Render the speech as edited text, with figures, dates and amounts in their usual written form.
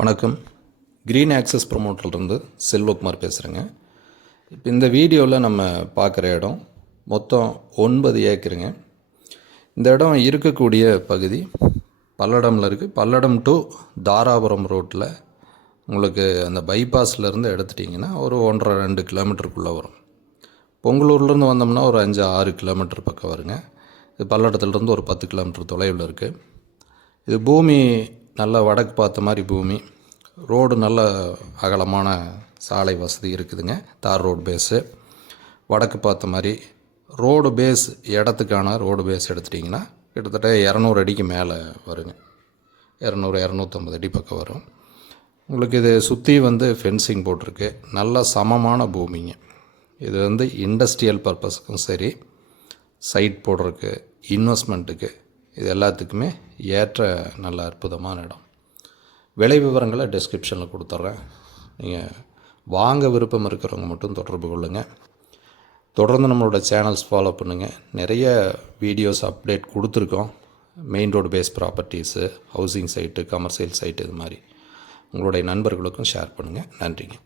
வணக்கம். Green access ப்ரொமோட்டர்லேருந்து Selvakumar பேசுகிறேங்க. இப்போ இந்த வீடியோவில் நம்ம பார்க்குற இடம் மொத்தம் 9 ஏக்கருங்க. இந்த இடம் இருக்கக்கூடிய பகுதி பல்லடமில் இருக்குது. பல்லடம் டு தாராபுரம் ரோட்டில் உங்களுக்கு அந்த பைபாஸ்லேருந்து எடுத்துட்டிங்கன்னா ஒரு 1.5-2 கிலோமீட்டருக்குள்ளே வரும். பொங்கலூர்லேருந்து வந்தோம்னா ஒரு 5-6 கிலோமீட்டர் பக்கம் வருங்க. இது பல்லடத்துலேருந்து ஒரு 10 கிலோமீட்டர் தொலைவில் இருக்குது. இது பூமி நல்ல வடக்கு பார்த்த மாதிரி பூமி. ரோடு நல்ல அகலமான சாலை வசதி இருக்குதுங்க. தார் ரோடு பேஸு வடக்கு பார்த்த மாதிரி ரோடு பேஸ் இடத்துக்கான ரோடு பேஸ் எடுத்துட்டிங்கன்னா கிட்டத்தட்ட 200 அடிக்கு மேலே வருங்க. 200-250 அடி பக்கம் வரும். உங்களுக்கு இது சுற்றி ஃபென்சிங் போட்டிருக்கு. நல்ல சமமான பூமிங்க. இது இண்டஸ்ட்ரியல் பர்பஸுக்கும் சரி, சைட் போடுறதுக்கு, இன்வெஸ்ட்மெண்ட்டுக்கு, இது எல்லாத்துக்குமே ஏற்ற நல்ல அற்புதமான இடம். விலை விவரங்களை டிஸ்கிரிப்ஷனில் கொடுத்துட்றேன். நீங்கள் வாங்க விருப்பம் இருக்கிறவங்க மட்டும் தொடர்பு கொள்ளுங்கள். தொடர்ந்து நம்மளோட சேனல்ஸ் ஃபாலோ பண்ணுங்கள். நிறைய வீடியோஸ் அப்டேட் கொடுத்துருக்கோம். Main road face properties, housing site, commercial site, இது மாதிரி உங்களுடைய நண்பர்களுக்கும் ஷேர் பண்ணுங்கள். நன்றிங்க.